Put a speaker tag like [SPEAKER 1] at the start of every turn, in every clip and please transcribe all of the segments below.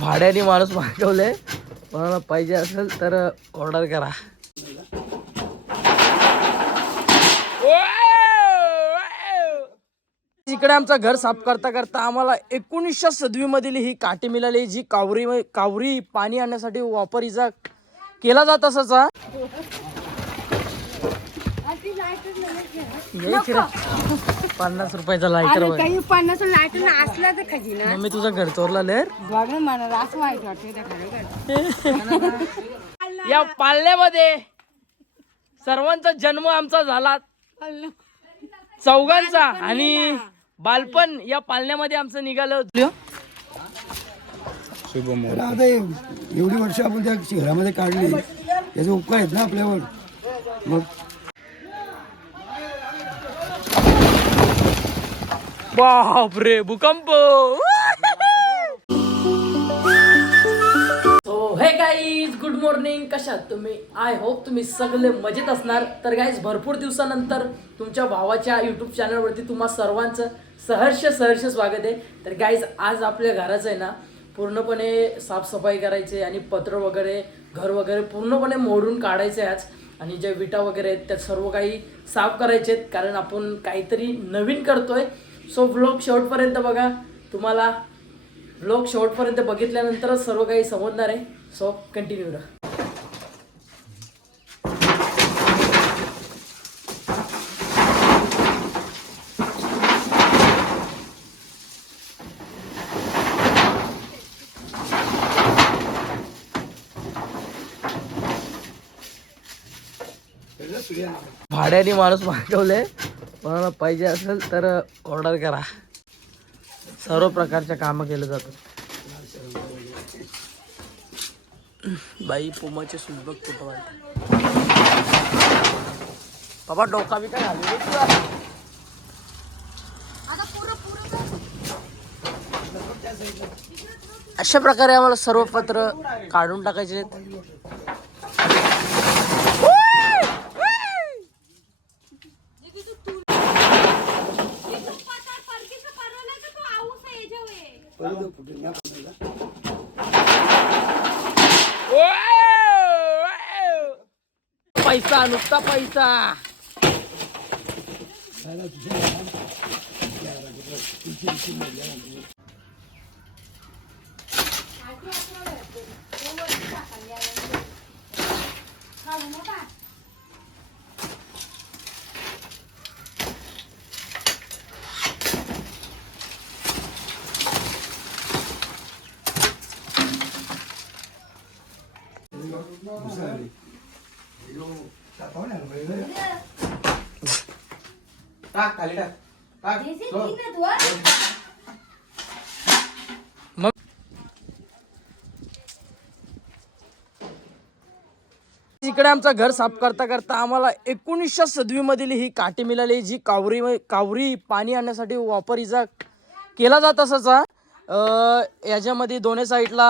[SPEAKER 1] भाड्याने माणूस मागवले. कोणाला पाहिजे असेल तर ऑर्डर करा. इकडे आमचं घर साफ करता करता आम्हाला एकोणीसशे सदवी मधील ही काठी मिळाली जी कावरी कावरी पाणी आणण्यासाठी वापरीचा केला जात असाचा ये इकडे. पन्नास रुपयाचा लायटर
[SPEAKER 2] अरे काही पन्नास लाइट असला तर खजिना.
[SPEAKER 1] मम्मी तुझं घर चोरला लेर
[SPEAKER 2] बघ मला असं वाईट वाटतं
[SPEAKER 1] या पाल्यामध्ये सर्वांचा जन्म आमचा झाला. चौघांचा आणि बालपण या पालण्यामध्ये आमचं निघालं.
[SPEAKER 3] आता एवढी वर्ष आपण त्या शहरामध्ये काढली. त्याचे उपकार आहेत ना आपल्यावर. मग
[SPEAKER 1] बापरे भूकंप. हे गाईज गुड मॉर्निंग कशात तुम्ही? आय होप तुम्ही सगळे मजेत असणार. तर गाईज भरपूर दिवसानंतर तुमच्या भावाच्या युट्यूब चॅनलवरती तुम्हा सर्वांचं सहर्ष सहर्ष स्वागत आहे. तर गाईज आज आपल्या घराचं आहे ना पूर्णपणे साफसफाई करायचे आणि पत्र वगैरे घर वगैरे पूर्णपणे मोडून काढायचे आज. आणि ज्या विटा वगैरे आहेत त्या सर्व काही साफ करायचे आहेत. कारण आपण काहीतरी नवीन करतोय. सो व्लॉग शेवटपर्यंत बघा. तुम्हाला व्लॉग शेवटपर्यंत बघितल्यानंतरच सर्व काही समजणार आहे. सो कंटिन्यू राहा. भाड्याने माणूस मागवले कोणाला पाहिजे असेल तर ऑर्डर करा. सर्व प्रकारच्या कामं केलं जातात. बाई पोमाचे सुलभक कुठं वाटत? बाबा डोका बी काय घालू अशा प्रकारे आम्हाला सर्व पत्र काढून टाकायचे आहेत. पैसा मग? इकडे आमचं घर साफ करता करता आम्हाला एकोणीसशे सदवी मधील ही काठी मिळाली जी कावरी कावरी पाणी आणण्यासाठी वापरीचा केला जात असाचा अं, याच्यामध्ये दोन्ही साईडला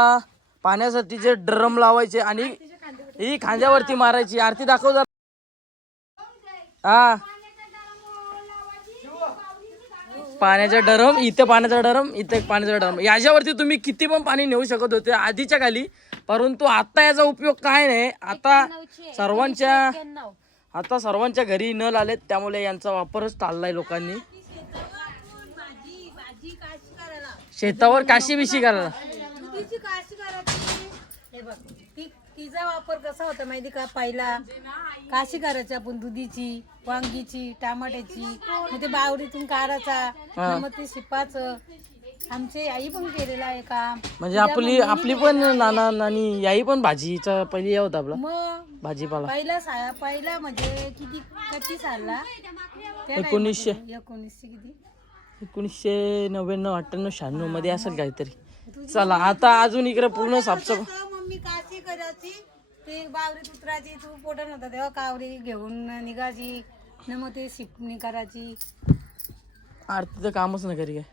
[SPEAKER 1] पाण्यासाठी जे ड्रम लावायचे आणि ही खांद्यावरती मारायची. आरती दाखव जरा. हा. पाण्याचा डरम इथे पाण्याचा डरम इथे पाण्याचा डरम. याच्यावरती तुम्ही किती पण पाणी नेऊ शकत होते आधीच्या खाली परंतु आता याचा उपयोग काय नाही. आता सर्वांच्या आता सर्वांच्या घरी नल आलेत त्यामुळे यांचा वापरच टाळलाय लोकांनी. शेतावर काशी बिशी करायला.
[SPEAKER 2] तिचा वापर कसा होता माहिती का पहिला? काशी करायची आपण दुधीची वांगीची टमाट्याची मग ते बावरीतून काढायचा मग ते शिपाचं. आमची आई पण केलेलं आहे काम.
[SPEAKER 1] म्हणजे आपली आपली पण नाना नानी याही पण भाजीचा पहिली या होता आपला.
[SPEAKER 2] मग
[SPEAKER 1] भाजीपाला.
[SPEAKER 2] पहिला सा पहिला म्हणजे किती किती सालला त्या
[SPEAKER 1] एकोणीसशे.
[SPEAKER 2] time मध्ये. एकोणीसशे किती?
[SPEAKER 1] एकोणीसशे नव्याण्णव अठ्ठ्याण्णव शहाण्णवमध्ये असेल काहीतरी. चला आता अजून इकडे पूर्ण साफसफाई
[SPEAKER 2] तर मम्मी काशी करायची? ते बावरीत उतरायची तू पोटन होता तेव्हा कावरी घेऊन निघायची. न मग ते शिपणी करायची.
[SPEAKER 1] आरती तर कामच नहीं करी है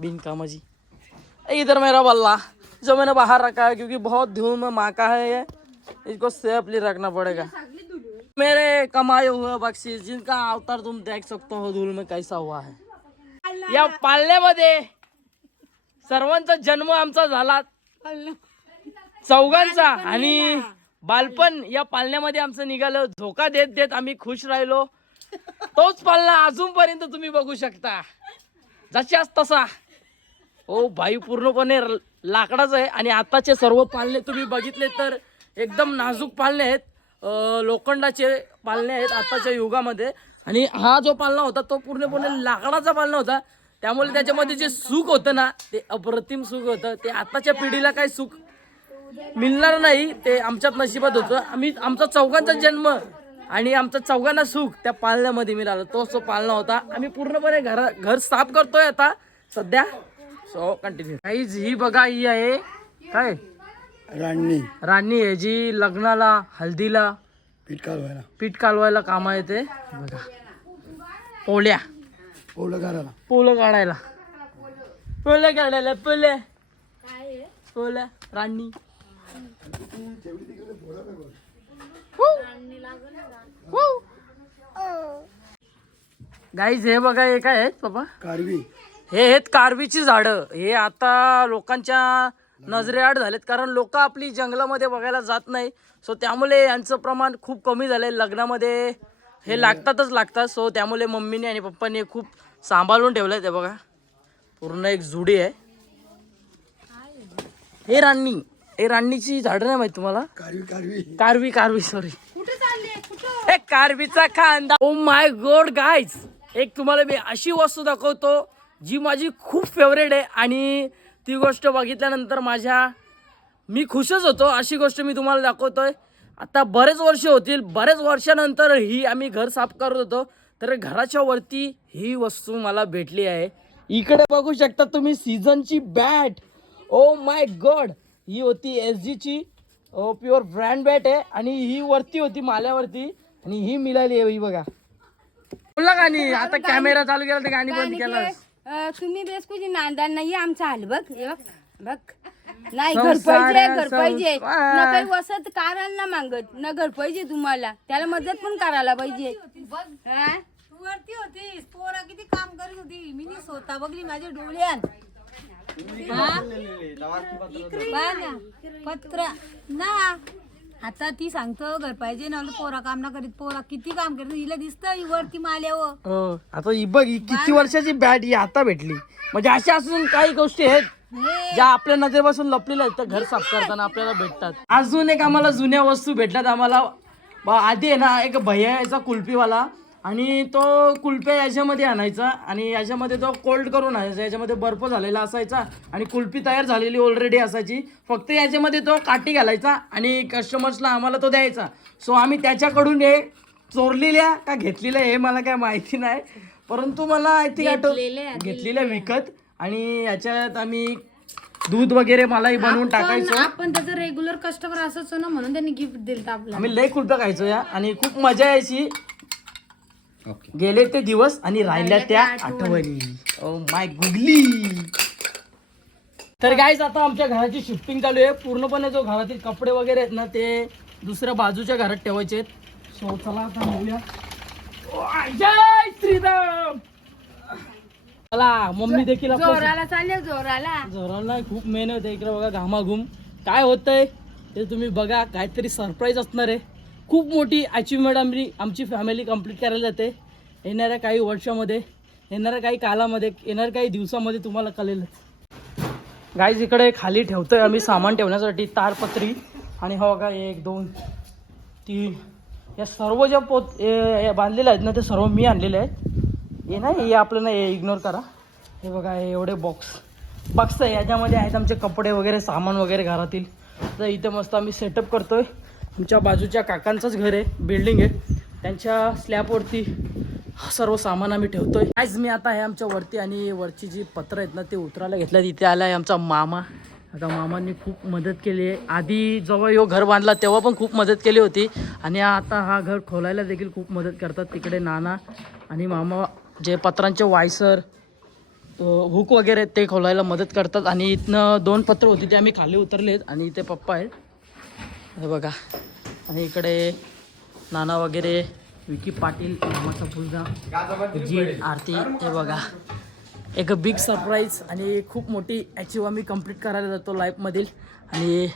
[SPEAKER 1] बिन कामाची इधर मेरा बल्ला. जो मैंने बाहर रखा है क्योंकि बहुत धूल में माका है ये इसको सेफली रखना पड़ेगा। मेरे कमाए हुए बख्शीश जिनका अवतार तुम देख सकते हो धूल में कैसा हुआ है। या पाल्यामध्ये सर्वांचा जन्म आमचा झाला। चौघांचा आणि बालपण या पालण्यामध्ये आमचं निघालं. झोका देत देत आम्ही खुश राहिलो. तोच पालना अजूनपर्यंत तुम्ही बघू शकता. जशाच तसा. हो भाई पूर्णपणे लाकडाचं आहे आणि आताचे सर्व पालने तुम्ही बघितले तर एकदम नाजूक पालने आहेत. लोखंडाचे पालने आहेत आताच्या युगामध्ये. आणि हा जो पालना होता तो पूर्णपणे लाकडाचा पालना होता. त्यामुळे त्याच्यामध्ये जे सुख होतं ना ते अप्रतिम सुख होतं. ते आताच्या पिढीला काही सुख मिळणार नाही ते आमच्यात नशिबात होतं. आम्ही आमचा चौघांचा जन्म आणि आमचा चौघांना सुख त्या पालण्यामध्ये मिळालं. तोच तो पालना होता. आम्ही पूर्णपणे घर घर साफ करतोय आता. सध्या सो कंटिन्यू काहीच ही बघा ही आहे काय?
[SPEAKER 3] राणी.
[SPEAKER 1] राणी आहे जी लग्नाला हल्दीला
[SPEAKER 3] पीठ कालवायला.
[SPEAKER 1] पीठ कालवायला कामा येते बघा. पोल्या.
[SPEAKER 3] ओलं करायला
[SPEAKER 1] पोलं काढायला. पोलं काढायला पोल्या पोल्या राणी. गाईज हे बघा हे काय आहेत बाबा
[SPEAKER 3] कारवी.
[SPEAKER 1] हे आहेत कारवीची झाडं. हे आता लोकांच्या नजरेआड झालेत कारण लोक आपली जंगलामध्ये बघायला जात नाही. सो त्यामुळे यांचं प्रमाण खूप कमी झालंय. लग्नामध्ये हे लागतातच लागतात. सो त्यामुळे मम्मीने आणि पप्पाने खूप सांभाळून ठेवलंय ते बघा. पूर्ण एक जुडी आहे. हे राणी. हे राणीची झाडं नाही माहिती तुम्हाला?
[SPEAKER 3] कारवी कारवी.
[SPEAKER 1] कारवी कारवी सॉरी हे कारवीचा खांदा. ओ माय गॉड गाईज एक तुम्हाला मी अशी वस्तू दाखवतो जी माझी खूप फेवरेट आहे आणि ती गोष्ट बघितल्यानंतर माझ्या मी खुशच होतो. अशी गोष्ट मी तुम्हाला दाखवतोय. आता बरेच वर्ष होतील. बरेच वर्षानंतर ही आम्ही घर साफ करत होतो. तर घराच्या वरती ही वस्तू मला भेटली आहे. इकडे बघू शकता तुम्ही सीझनची बॅट ओ माय गॉड ही होती एस जीची प्युअर ब्रँड बॅट आहे आणि ही वरती होती माल्यावरती आणि ही मिळाली आहे ही बघा. बोलला गाणी आता कॅमेरा चालू केला तर गाणी बंद केला.
[SPEAKER 4] तुम्ही बेसकुची नांदार नाही आमचा हाल बघ हे बघ बघ. नाही घर पाहिजे घर. पाहिजे. न काही वसत करायला ना मागत न घर पाहिजे तुम्हाला. त्याला मदत पण करायला पाहिजे. हा?
[SPEAKER 2] तू वरती होतीस पोरा किती काम करीत होती. मी नी स्वतः बघली माझ्या डोळ्यान? बघ ना, पत्र. ना आता ती सांगतो घर पाहिजे ना पोरा काम ना करीत पोरा किती काम करीत हिला दिसतं ही वरती माल्यावर.
[SPEAKER 1] हो आता ही बघ ही किती वर्षाची बॅट ही आता भेटली. म्हणजे अशा असून काही गोष्टी आहेत ज्या आपल्या नजरेपासून लपलेल्या आहेत त्या घर साफ करताना आपल्याला भेटतात. अजून एक आम्हाला जुन्या वस्तू भेटल्यात आम्हाला. ब- आधी आहे ना एक भैया यायचा कुल्फीवाला. आणि तो कुल्फ्या याच्यामध्ये आणायचा आणि याच्यामध्ये तो कोल्ड करून आणायचा. याच्यामध्ये बर्फ झालेला असायचा आणि कुल्फी तयार झालेली ऑलरेडी असायची. फक्त याच्यामध्ये तो काठी घालायचा आणि कस्टमर्सला आम्हाला तो द्यायचा. सो आम्ही त्याच्याकडून हे चोरलेल्या का घेतलेल्या हे मला काय माहिती नाही. परंतु मला आय थिंक आठव घेतलेल्या विकत. आणि याच्यात आम्ही दूध वगैरे मलाही बनवून टाकायचो.
[SPEAKER 4] आपण त्याचा रेग्युलर कस्टमर असायचो ना म्हणून त्यांनी गिफ्ट दिलं आपल्याला.
[SPEAKER 1] आम्ही लय कुल्प्या खायचो या. आणि खूप मजा यायची. गेले ते दिवस आणि राहिल्या त्या आठवणी. ओ माय गुगली तर गाईज आता आमच्या घराची शिफ्टिंग चालू आहे. पूर्णपणे जो घरातील कपडे वगैरे आहेत ना ते दुसऱ्या बाजूच्या घरात ठेवायचे आहेत. सो चला आता बघूया ओ, जय श्रीराम! चला मम्मी देखील आपल्या
[SPEAKER 4] जोराला चालले जोराला.
[SPEAKER 1] जोराला खूप मेहनत आहे इकडे बघा घामाघूम. काय होतंय ते तुम्ही बघा काहीतरी सरप्राईज असणार आहे. खूप मोठी अचिव्हमेंट आम्ही आमची फॅमिली कंप्लीट करायला जाते. येणाऱ्या काही वर्षामध्ये येणाऱ्या काही कालामध्ये येणाऱ्या काही दिवसामध्ये तुम्हाला कळेलच. गाईज इकडे खाली ठेवतो आहे आम्ही सामान ठेवण्यासाठी तारपत्री. आणि हो का एक दोन तीन. या सर्व ज्या पोत बांधलेल्या आहेत ना ते सर्व मी आणलेले आहेत. हे नाही हे आपलं नाही इग्नोर करा. हे बघा हे एवढे बॉक्स बॉक्स आहे याच्यामध्ये आहेत आमचे कपडे वगैरे सामान वगैरे घरातील. तर इथे मस्त आम्ही सेटअप करतो आहे आमच्या बाजूच्या काकांचंच घर आहे बिल्डिंग आहे. त्यांच्या स्लॅबवरती हा सर्व सामान आम्ही ठेवतोय. आज मी आता आहे आमच्या वरती आणि वरची जी पत्र आहेत ना ते उतरायला घेतलं तिथे आला आहे आमचा मामा. आता मामांनी खूप मदत केली आहे. आधी जेव्हा यो घर बांधला तेव्हा पण खूप मदत केली होती. आणि आता हा घर खोलायला देखील खूप मदत करतात. तिकडे नाना आणि मामा जे पत्रांचे वायसर हुक वगैरे आहेत ते खोलायला मदत करतात. आणि इथनं दोन पत्र होती ते आम्ही खाली उतरलेत. आणि इथे पप्पा आहेत. हे बघा. आणि इकडे नाना वगैरे विकी पाटील मामाचा मुलगा जी आरती हे बघा. एक बिग सरप्राईज आणि खूप मोठी अचीव आम्ही कंप्लीट करायला जातो लाईफमधील आणि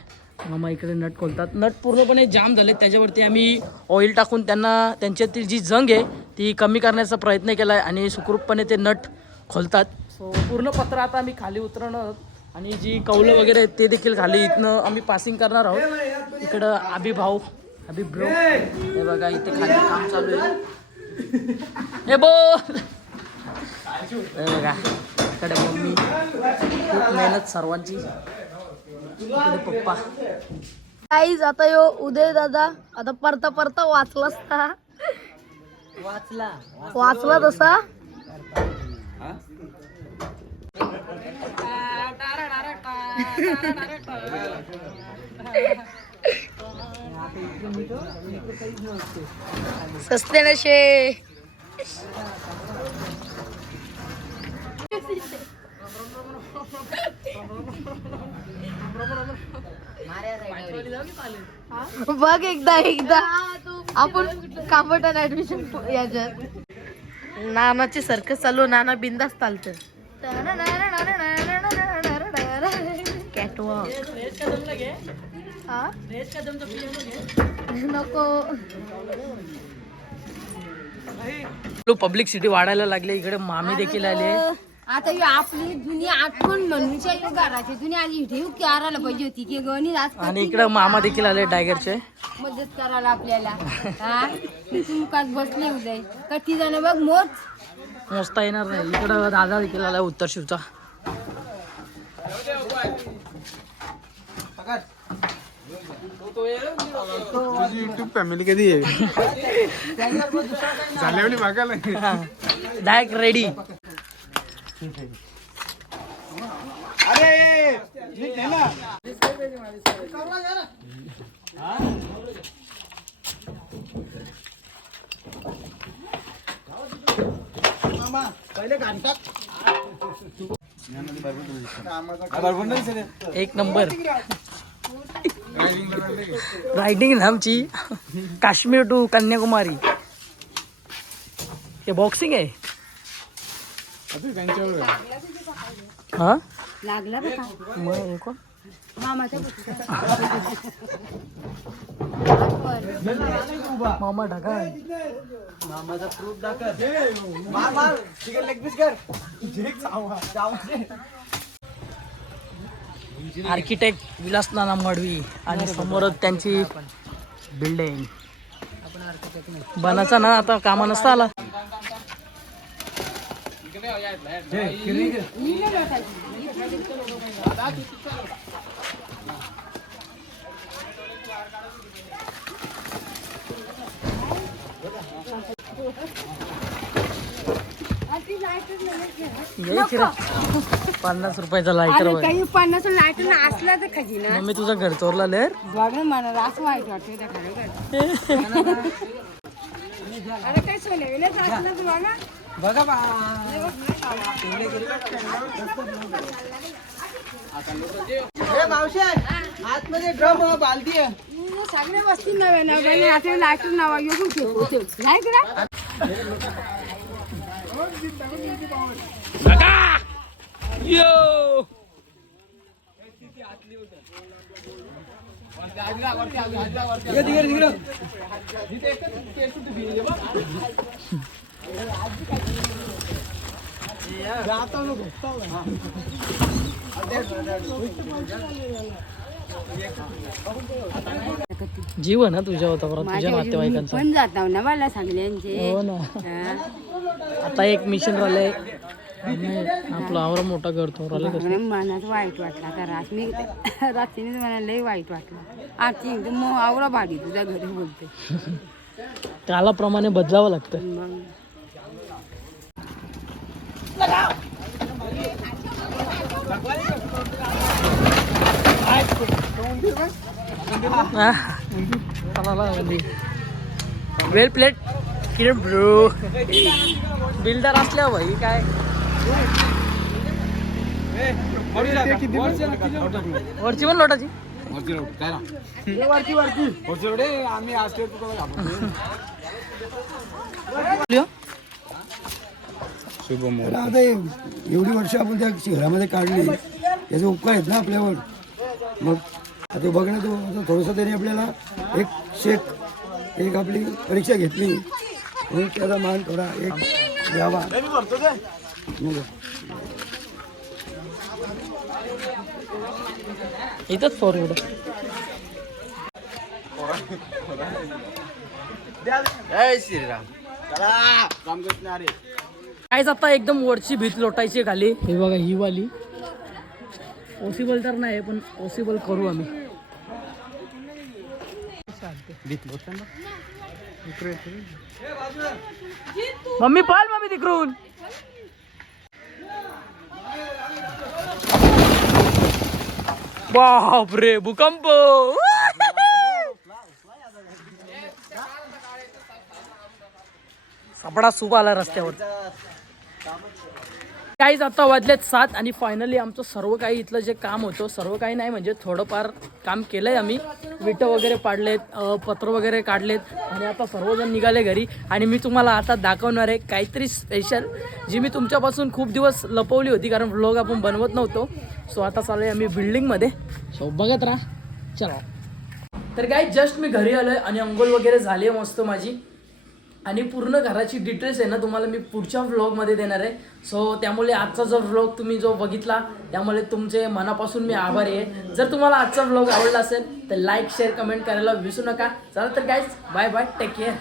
[SPEAKER 1] मामा इकडे नट खोलतात. नट पूर्णपणे जाम झाले त्याच्यावरती आम्ही ऑइल टाकून त्यांना त्यांच्यातील जी जंग आहे ती कमी करण्याचा प्रयत्न केला आहे आणि सुखरूपपणे ते नट खोलतात. सो पूर्ण पत्र आता आम्ही खाली उतरणार आणि जी कौलं वगैरे आहेत ते देखील खाली इथनं आम्ही पासिंग करणार आहोत. इकडं आबी भाऊ आबी ब्रो हे बघा इथे खाली काम चालू आहे. हे बोल. हे बघा इकडे मम्मी खूप मेहनत सर्वांची. इकडे पप्पा.
[SPEAKER 5] काहीच आता यो उदय दादा आता परता परता वाचलाच
[SPEAKER 1] वाचला.
[SPEAKER 5] वाचला तसा? सस्ते नशे बघ एकदा एकदा. आपण कापटान ऍडमिशन याच्यात. नानाची सर्कस चालू नाना बिंदास चालत हा नको
[SPEAKER 1] पब्लिक सिटी वाढायला लागले इकडे मामी देखील आले
[SPEAKER 4] आता ह्यो आपली जुनी आठवण म्हणूच्या यो घराची जुनी आली इथे येऊ करायला पाहिजे होती की गणी आज
[SPEAKER 1] आणि इकडे मामा देखील आले टायगरचे
[SPEAKER 4] मदत करायला आपल्याला हा तू काच बसले उदय कठी जण बघ मोज
[SPEAKER 1] मोजता येणार नाही इकडं दादा देखील आला उत्तर शिवचा
[SPEAKER 6] तुझी युट्यूब फॅमिली कधी आहे? झाल्यावर बघायला
[SPEAKER 1] डायरेक्ट रेडी एक नंबर. रायडिंग आमची. काश्मीर टू कन्याकुमारी. हे बॉक्सिंग आहे. हा?
[SPEAKER 4] लागला बघा.
[SPEAKER 1] मग हे कोण?
[SPEAKER 4] मामाचा
[SPEAKER 1] मामा ढगा आर्किटेक्ट विलास नाना मडवी आणि समोरच त्यांची बिल्डिंग. बनाचा ना आता कामा नसता आला यायची रे. पन्नास रुपयाचा लायटर
[SPEAKER 4] अरे काही पन्नास लाइट असला तर खाजी ना
[SPEAKER 1] मम्मी तुझं घर चोरला लेर
[SPEAKER 4] बघ मला असं वाईट वाटतं त्या खरं अरे काय सोने विलेच असलं तर बघा सगळे वस्तू नव्हे आता लाइट नावा येऊन ठेवतो. नाही करा
[SPEAKER 1] यो जीव ना तुझ्या होता परत तुझ्या नातेवाईकांचा.
[SPEAKER 4] पण जाताव ना मला सगळ्यांचे
[SPEAKER 1] हो ना. आता एक मिशन राहिलंय. आणि आपलं आवरा मोठा करतो
[SPEAKER 4] मनात वाईट वाटला तर रात्री रात्रीने मला लई वाईट वाटलं. एकदम मग आवरा भाडी तुझ्या घरी बोलते.
[SPEAKER 1] कालाप्रमाणे बदलावं लागतं.
[SPEAKER 4] मग.
[SPEAKER 1] Well played Kiran bro. Builder असल्या भाई काय? वरची पण लोटाची
[SPEAKER 6] शुभम
[SPEAKER 3] आता एवढी वर्ष आपण त्या शहरामध्ये काढली त्याचे उपकार आहेत ना आपल्यावर? मग आता बघ ना तू थोडंसं त्यांनी आपल्याला एक शेक एक आपली परीक्षा घेतली. म्हणून त्याचा मान थोडा एक द्यावा.
[SPEAKER 1] इथंच फॉरवर्ड
[SPEAKER 6] जय श्रीराम. चला रामकृष्ण अरे
[SPEAKER 1] काहीच आता एकदम वरची भीत लोटायची खाली. हे बघा ही वाली. पॉसिबल तर नाही पण पॉसिबल करू आम्ही. मम्मी पाल मम्मी तिकडून. बापरे भूकंप. सापडा सुप आला रस्त्यावर. काहीच आता वाजलेत सात आणि फायनली आमचं सर्व काही इथलं जे काम होतं सर्व काही नाही म्हणजे थोडंफार काम केलं आहे आम्ही. विटं वगैरे पाडलेत पत्र वगैरे काढलेत आणि आता सर्वजण निघाले घरी. आणि मी तुम्हाला आता दाखवणार आहे काहीतरी स्पेशल जी मी तुमच्यापासून खूप दिवस लपवली होती कारण व्लॉग आपण बनवत नव्हतो. सो आता चालू आहे आम्ही बिल्डिंगमध्ये सो बघत राहा. चला. तर काय जस्ट मी घरी आलो आहे आणि अंघोळ वगैरे झाली आहे मस्त माझी. आणि पूर्ण घराची डिटेल्स आहे ना तुम्हाला मी पुढच्या व्लॉगमध्ये देणार आहे. सो त्यामुळे आजचा जो व्लॉग तुम्ही जो बघितला त्यामुळे तुमचे मनापासून मी आभारी आहे. जर तुम्हाला आजचा व्लॉग आवडला असेल तर लाईक शेअर कमेंट करायला विसरू नका. चला तर काय बाय बाय टेक केअर